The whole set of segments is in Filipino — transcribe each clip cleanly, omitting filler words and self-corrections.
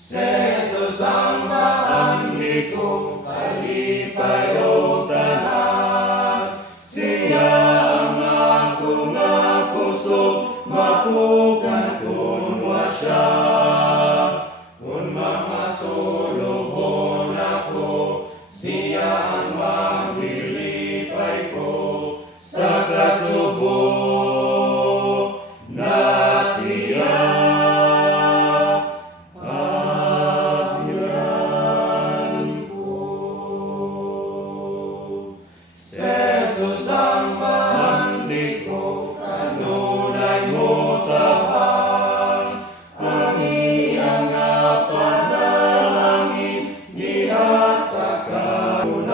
Jesus ang maandi ko, kalipay o tanan. Siya ang ako nga puso, mapukan kun wa siya. Kun makasulubon ako, siya ang maglilipay ko. Sa kasubo na siya. Jesus ang maandi ko, kanunay mo tabang. Ang iyang panalangin, gihatag kanunay.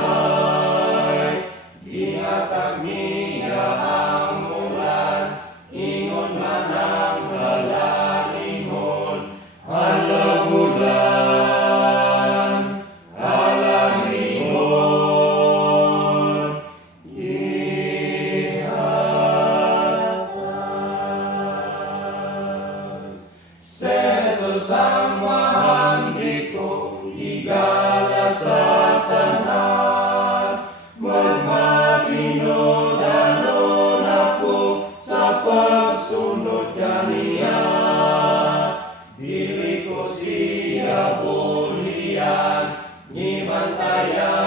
Gihatag niya ang ulan, ingon man ang kalalingon. Alam ulan, alam ingon. Jesus ang maandi ko, higala sa tanan. Magmatinod-anon ako sa pagsunod kaniya. Dili ko siya bulian, gibantayan.